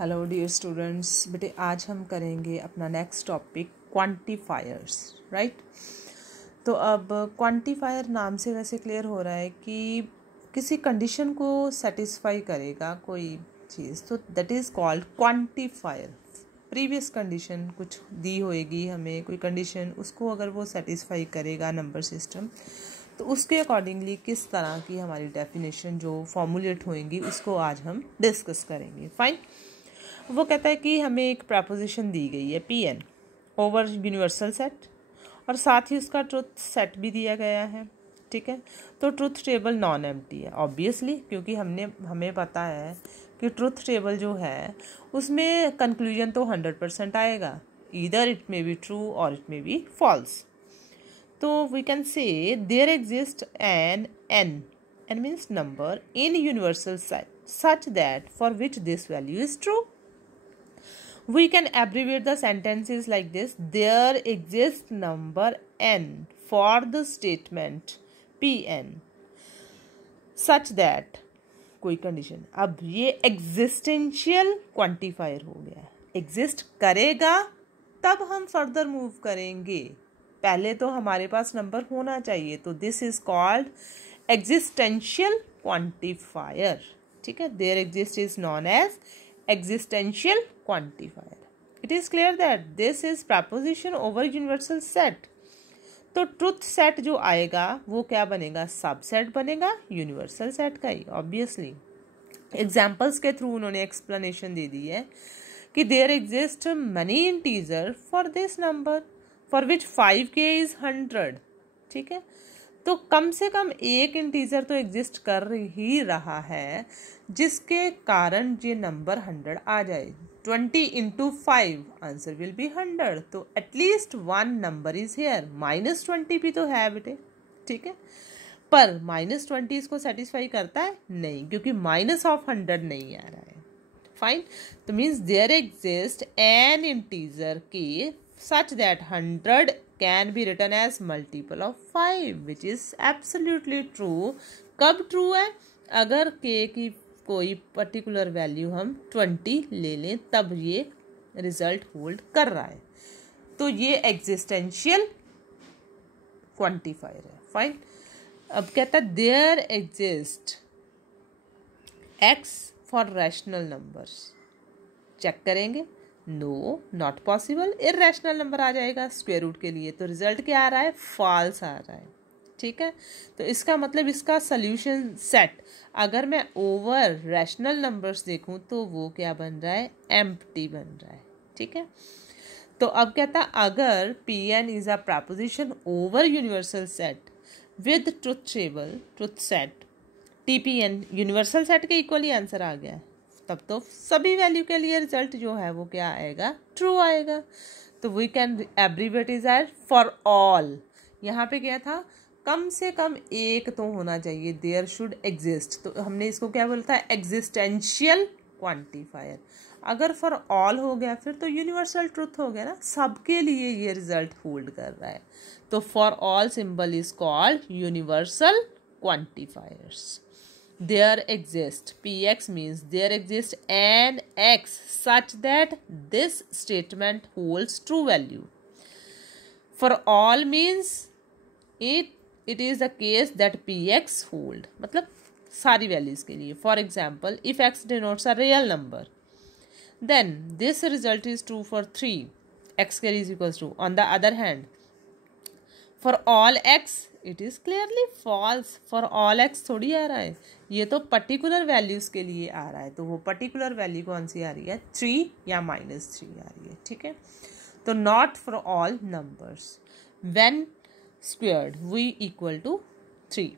Hello dear students, बेटे आज हम करेंगे अपना नेक्स्ट टॉपिक क्वांटिफायर्स, राइट। तो अब क्वांटिफायर नाम से वैसे क्लियर हो रहा है कि किसी कंडीशन को सेटिस्फाई करेगा कोई चीज़, तो that is called quantifier. Previous condition कुछ दी होएगी हमें, कोई कंडीशन, उसको अगर वो सेटिस्फाई करेगा नंबर सिस्टम, तो उसके अकॉर्डिंगली किस तरह की हमारी डेफिनेशन जो फॉर्मुलेट होएंगी उसको आज हम डिस्कस करेंगे। फाइन। वो कहता है कि हमें एक प्रपोजिशन दी गई है Pn ओवर यूनिवर्सल सेट, और साथ ही उसका ट्रुथ सेट भी दिया गया है, ठीक है। तो ट्रुथ टेबल नॉन एम्प्टी है ऑब्वियसली, क्योंकि हमें पता है कि ट्रुथ टेबल जो है उसमें कंक्लूजन तो 100% आएगा, either it may be true और इट मे बी फॉल्स। तो we can say there exist an means number in universal set such that for which this value is true. We can abbreviate the sentences like this: there exists number n for the statement Pn such that कोई condition. अब ये existential quantifier हो गया, exist करेगा तब हम further move करेंगे, पहले तो हमारे पास नंबर होना चाहिए। तो this is called existential quantifier, ठीक है। There exist is known as existential quantifier. It is clear that this is proposition over universal set. तो ट्रुथ सेट जो आएगा वो क्या बनेगा, सबसेट बनेगा यूनिवर्सल सेट का ही ऑब्वियसली। एग्जाम्पल्स के थ्रू उन्होंने एक्सप्लेनेशन दे दी है कि there exist many integer for this number for which 5k is 100, ठीक है। तो कम से कम एक इंटीजर तो एग्जिस्ट कर ही रहा है जिसके कारण ये नंबर 100 आ जाए। 20 into 5 आंसर विल बी 100, तो at least one number is here. -20 भी तो है बेटे, ठीक है, पर -20 इसको सेटिस्फाई करता है नहीं, क्योंकि -100 नहीं आ रहा है। फाइन। तो means there exist an integer K such that 100 can be written as multiple of 5, which is absolutely true. कब true है, अगर k की कोई पर्टिकुलर वैल्यू हम 20 ले लें तब ये रिजल्ट होल्ड कर रहा है। तो ये एग्जिस्टेंशियल क्वांटिफायर है। फाइन। अब कहता है there exist x for rational numbers. Check करेंगे, no not possible, irrational number आ जाएगा स्क्वायर रूट के लिए। तो रिजल्ट क्या आ रहा है, फॉल्स आ रहा है, ठीक है। तो इसका मतलब इसका सोल्यूशन सेट अगर मैं ओवर रैशनल नंबर्स देखूं तो वो क्या बन रहा है, एम्प्टी बन रहा है, ठीक है। तो अब कहता अगर Pn is a preposition over universal set with truth table truth set Tpn universal set के इक्वली आंसर आ गया है, तब तो सभी वैल्यू के लिए रिजल्ट जो है वो क्या आएगा, ट्रू आएगा। तो we can abbreviate is at for all. यहाँ पे क्या था, कम से कम एक तो होना चाहिए, देयर शुड एग्जिस्ट। तो हमने इसको क्या बोलता है, एग्जिस्टेंशियल क्वांटिफायर। अगर फॉर ऑल हो गया फिर तो यूनिवर्सल ट्रुथ हो गया ना, सबके लिए ये रिजल्ट होल्ड कर रहा है। तो for all symbol is called universal quantifiers. There exists, px means there exists an x such that this statement holds true value. For all means it is the case that px hold, मतलब सारी values के लिए। For example, if x denotes a real number, then this result is true for 3, x square is equals to. On the other hand, for all x it is clearly false. For all X थोड़ी आ रहा है, ये तो particular values के लिए आ रहा है। तो वो पर्टिकुलर वैल्यू कौन सी आ रही है, 3 या -3 आ रही है, ठीक है। तो not for all numbers when squared we equal to 3।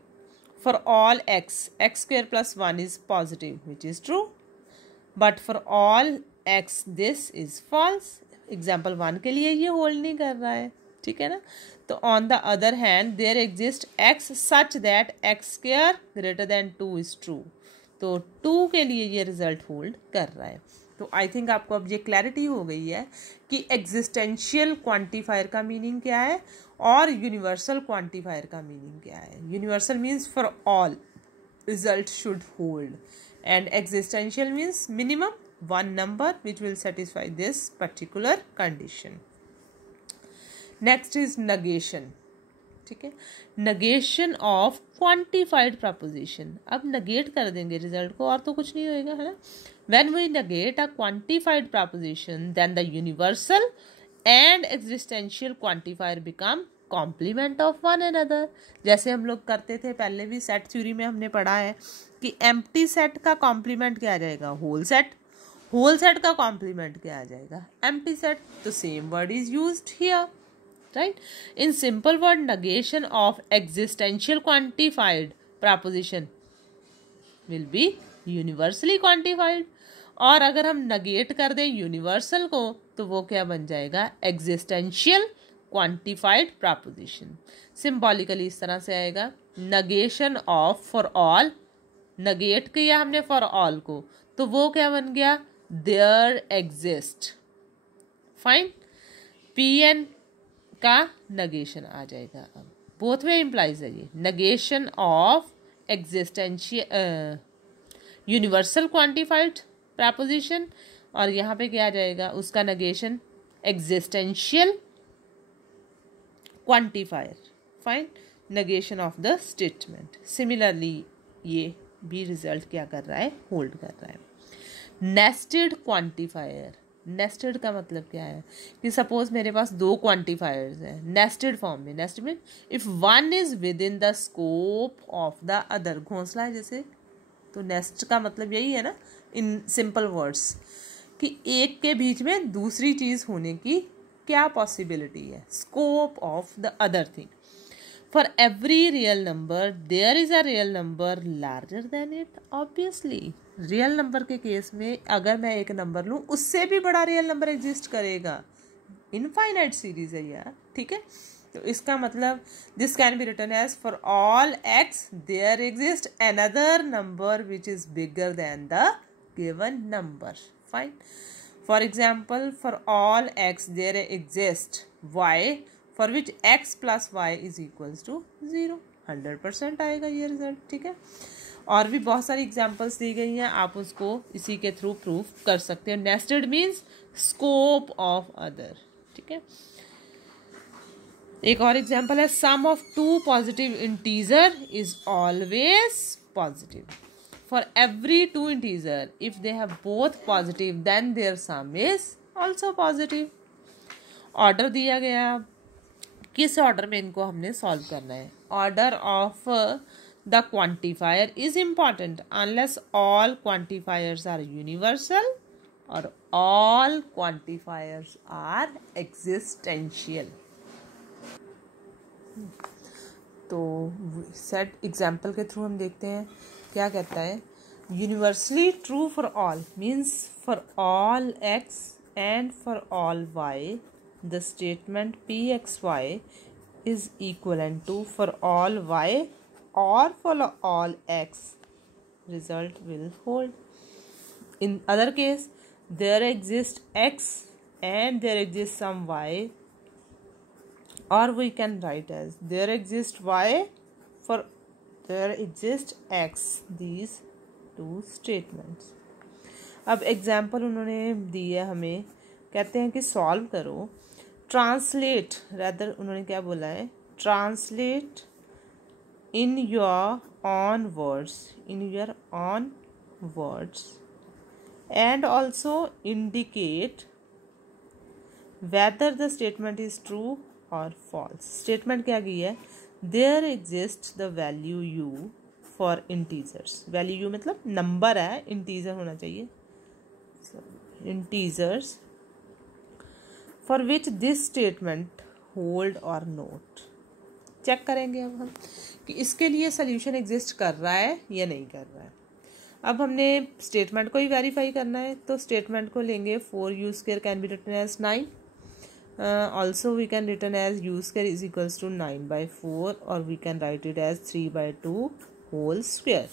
For all X square plus 1 is positive which is true, but for all X this is false. Example 1 के लिए ये होल्ड नहीं कर रहा है, ठीक है ना। तो on the other hand there exist x such that x square greater than 2 is true. तो 2 के लिए ये रिजल्ट होल्ड कर रहा है। तो आई थिंक आपको अब ये क्लैरिटी हो गई है कि एग्जिस्टेंशियल क्वांटिफायर का मीनिंग क्या है और यूनिवर्सल क्वांटिफायर का मीनिंग क्या है। Universal means for all result should hold, and existential means minimum one number which will satisfy this particular condition. Next is negation. ठीक है, negation of quantified proposition. अब negate कर देंगे रिजल्ट को और तो कुछ नहीं होएगा, है ना. When we negate a quantified proposition, then the universal and existential quantifier become complement of one another. जैसे हम लोग करते थे पहले भी, सेट थ्योरी में हमने पढ़ा है कि एम्प्टी सेट का कॉम्प्लीमेंट क्या आ जाएगा, होल सेट. होल सेट का कॉम्प्लीमेंट क्या आ जाएगा, एम्प्टी सेट. तो same word is used here, right? In simple word, negation of existential quantified proposition will be universally quantified. और अगर हम negate कर दें universal को तो वो क्या बन जाएगा, existential quantified proposition. Symbolically इस तरह से आएगा, negation of for all, negate किया हमने for all को तो वो क्या बन गया, there exist. Fine. Pn का negation आ जाएगा. अब both way implies है ये, negation of existential universal quantified proposition, और यहाँ पे क्या आ जाएगा, उसका negation existential quantifier. Fine. negation of the statement. Similarly ये भी result क्या कर रहा है, hold कर रहा है. nested quantifier. नेस्टेड का मतलब क्या है कि सपोज मेरे पास दो क्वांटिफायर्स हैं नेस्टेड फॉर्म में. नेस्टेड में if one is with in the scope of the other, घोंसला है जैसे, तो नेस्ट का मतलब यही है ना इन सिंपल वर्ड्स कि एक के बीच में दूसरी चीज होने की क्या पॉसिबिलिटी है, scope of the other thing. For every real number, there is a real number larger than it. Obviously, real number के केस में अगर मैं एक नंबर लूँ उससे भी बड़ा रियल नंबर एग्जिस्ट करेगा. इनफाइनाइट सीरीज है यार, ठीक है. तो इसका मतलब this can be written as for all X there exist another number which is bigger than the given number. Fine. For example, for all X there exist Y for which X plus Y is equals to 0. 100% आएगा ये result, ठीक है. और भी बहुत सारी examples दी गई हैं, आप उसको इसी के थ्रू प्रूफ कर सकते हैं. Nested means scope of other, ठीक है. एक और एग्जांपल है, sum of two positive integer is always positive. For every two integer if they have both positive then their sum is also positive. Order दिया गया, किस ऑर्डर में इनको हमने सॉल्व करना है. Order of the quantifier is important unless all quantifiers are universal or all quantifiers are existential. तो set example के थ्रू हम देखते हैं क्या कहता है. Universally true for all means for all X and for all Y the statement P X Y is equivalent to for all Y or for all x, result will hold. In other case, there exists x and there exists some y, or we can write as there exists y for there exists x. These two statements. अब example उन्होंने दिया हमें, कहते हैं कि solve करो, translate, rather उन्होंने क्या बोला है, translate in your own words and also indicate whether the statement is true or false. statement क्या की है, there exists the value u for integers. value u मतलब नंबर है, इंटीजर होना चाहिए, integers for which this statement hold or not. Check करेंगे अब हम कि इसके लिए सोल्यूशन एग्जिस्ट कर रहा है या नहीं कर रहा है. अब हमने स्टेटमेंट को ही वेरीफाई करना है, तो स्टेटमेंट को लेंगे 4u square can be written as 9. Also we can written as u square is equals to 9/4 और we can write it as 3/2 whole square.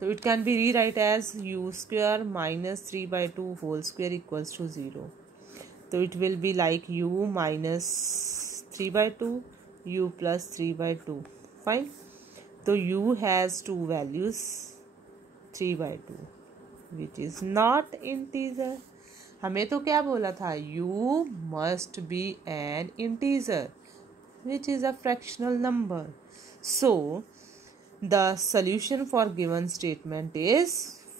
तो it can be rewrite as u square minus 3/2 whole square equals to 0. तो it will be like u minus 3/2 u plus 3/2. Fine. So u has two values 3/2. Which is not integer. हमें तो क्या बोला था, you must be an integer which is a fractional number. So the solution for given statement is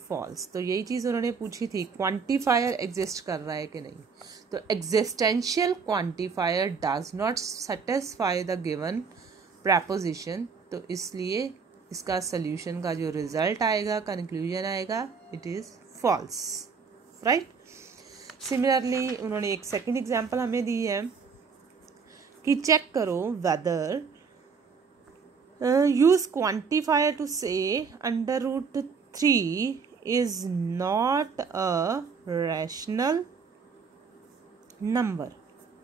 false. तो यही चीज़ उन्होंने पूछी थी, क्वांटिफायर एग्जिस्ट कर रहा है कि नहीं। तो existential quantifier does not satisfy the given preposition, तो इसलिए इसका सॉल्यूशन का जो रिजल्ट आएगा, कंक्लूजन आएगा, it is false, right. Similarly उन्होंने एक सेकंड एग्जांपल हमें दी है कि चेक करो वेदर यूज क्वांटिफायर टू से √3 is not a rational number।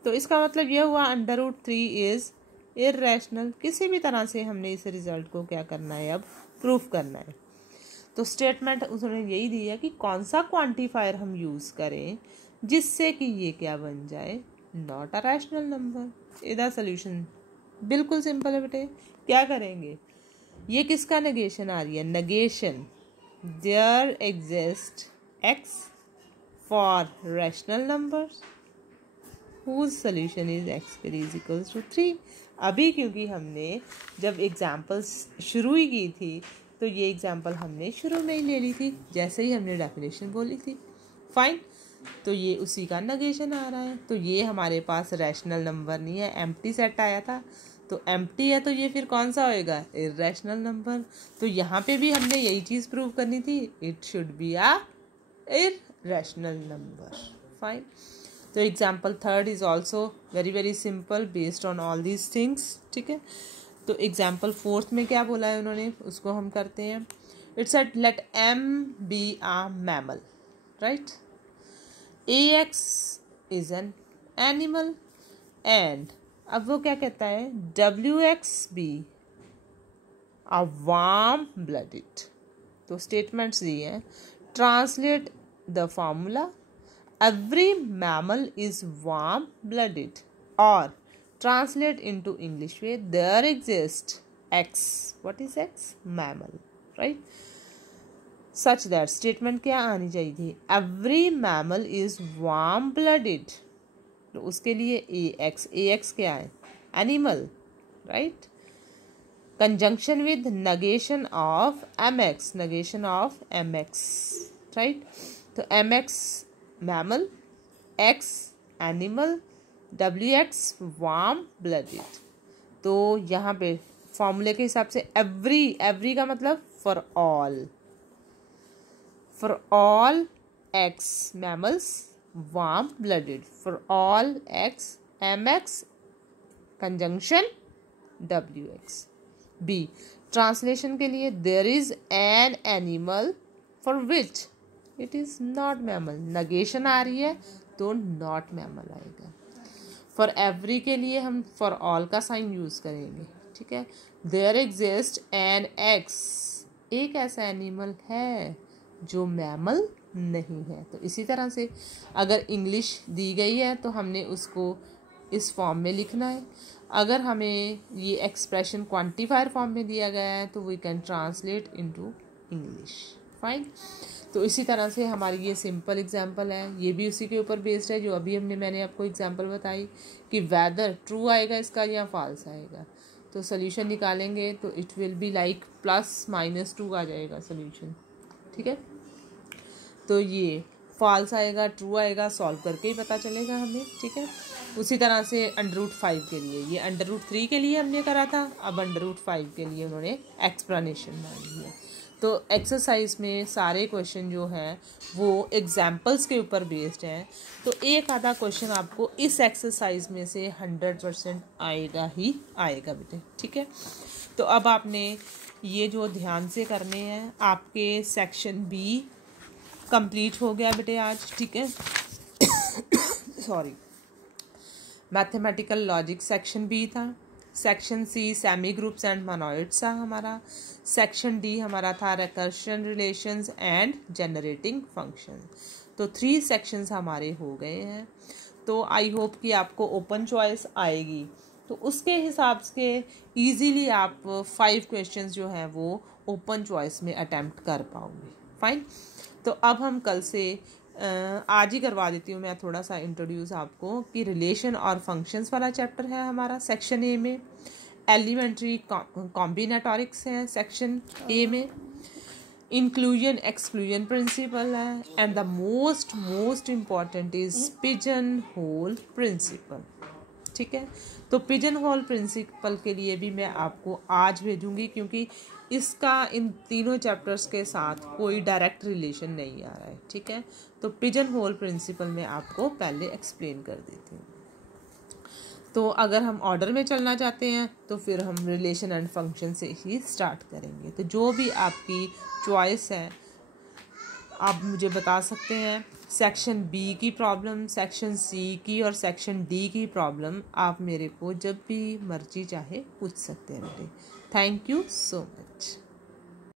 तो इसका मतलब यह हुआ √3 is irrational। किसी भी तरह से हमने इस रिजल्ट को क्या करना है, अब प्रूफ करना है। तो स्टेटमेंट उन्होंने यही दी है कि कौन सा क्वांटिफायर हम यूज़ करें जिससे कि ये क्या बन जाए, नॉट अ रैशनल नंबर। इधर सोल्यूशन बिल्कुल सिंपल है बेटे। क्या करेंगे, ये किसका नेगेशन आ रही है, negation there exists x for rational numbers whose solution is x is equals to 3। अभी क्योंकि हमने जब एग्जाम्पल्स शुरू ही की थी तो ये एग्जाम्पल हमने शुरू में ही ले ली थी जैसे ही हमने डेफिनेशन बोली थी, फाइन। तो ये उसी का नेगेशन आ रहा है। तो ये हमारे पास रैशनल नंबर नहीं है, एम्प्टी सेट आया था, तो एम्प्टी है तो ये फिर कौन सा होएगा, इर्रेशनल नंबर। तो यहाँ पे भी हमने यही चीज़ प्रूव करनी थी, it should be a irrational number, fine. तो example third is also very very simple based on all these things, ठीक है। तो एग्जाम्पल फोर्थ में क्या बोला है उन्होंने, उसको हम करते हैं। It's at let m be a mammal, right. ax is an animal and अब वो क्या कहता है, WX be a warm blooded. तो स्टेटमेंट्स दिए हैं, translate the formula every mammal is warm blooded, और translate into English way there exist X, what is X, mammal, right. Such that statement क्या आनी चाहिए थी, every mammal is warm blooded. तो उसके लिए AX क्या है, animal, right. Conjunction with negation of MX, negation of MX, right. तो MX mammal, X animal, WX warm blooded. तो यहाँ पे फॉर्मूले के हिसाब से एवरी का मतलब for all X mammals warm blooded, for all X MX conjunction WX। B translation के लिए there is an animal for which it is not mammal, negation आ रही है तो not mammal आएगा। for every के लिए हम for all का साइन यूज करेंगे, ठीक है। there exists an X, एक ऐसा एनिमल है जो मैमल नहीं है। तो इसी तरह से अगर इंग्लिश दी गई है तो हमने उसको इस फॉर्म में लिखना है। अगर हमें ये एक्सप्रेशन क्वांटिफायर फॉर्म में दिया गया है तो we can translate into English, fine. तो इसी तरह से हमारी ये सिंपल एग्जांपल है, ये भी उसी के ऊपर बेस्ड है जो अभी मैंने आपको एग्जांपल बताई कि वेदर ट्रू आएगा इसका या फॉल्स आएगा। तो सोल्यूशन निकालेंगे तो इट विल बी लाइक +-2 आ जाएगा सोल्यूशन, ठीक है। तो ये फॉल्स आएगा, ट्रू आएगा, सॉल्व करके ही पता चलेगा हमें, ठीक है। उसी तरह से √5 के लिए, ये √3 के लिए हमने करा था, अब √5 के लिए उन्होंने एक्सप्लेनेशन मांगी है। तो एक्सरसाइज में सारे क्वेश्चन जो हैं वो एग्जाम्पल्स के ऊपर बेस्ड हैं। तो एक आधा क्वेश्चन आपको इस एक्सरसाइज में से 100% आएगा ही आएगा बेटे, ठीक है। तो अब आपने ये जो ध्यान से करने हैं, आपके सेक्शन बी कंप्लीट हो गया बेटे आज, ठीक है। Sorry, mathematical logic section B था। Section C semi groups and monoids था हमारा। सेक्शन डी हमारा था recursion relations and generating function. तो 3 सेक्शंस हमारे हो गए हैं। तो आई होप कि आपको ओपन चॉइस आएगी, तो उसके हिसाब से इजीली आप 5 क्वेश्चंस जो हैं वो ओपन चॉइस में अटेम्प्ट कर पाओगे, फाइन। तो अब हम कल से आज ही करवा देती हूँ मैं थोड़ा सा इंट्रोड्यूस आपको कि रिलेशन और फंक्शंस वाला चैप्टर है हमारा सेक्शन ए में, एलिमेंट्री कॉम्बिनेटोरिक्स है सेक्शन ए में, इंक्लूजन एक्सक्लूजन प्रिंसिपल है, and the most important is pigeon hole principle. ठीक है, तो पिजन होल प्रिंसिपल के लिए भी मैं आपको आज भेजूंगी, क्योंकि इसका इन तीनों चैप्टर्स के साथ कोई डायरेक्ट रिलेशन नहीं आ रहा है। ठीक है, तो पिजन होल प्रिंसिपल मैं आपको पहले एक्सप्लेन कर देती हूँ। तो अगर हम ऑर्डर में चलना चाहते हैं तो फिर हम रिलेशन एंड फंक्शन से ही स्टार्ट करेंगे। तो जो भी आपकी चॉइस है आप मुझे बता सकते हैं। सेक्शन बी की प्रॉब्लम, सेक्शन सी की और सेक्शन डी की प्रॉब्लम आप मेरे को जब भी मर्जी चाहे पूछ सकते हैं बेटे। Thank you so much.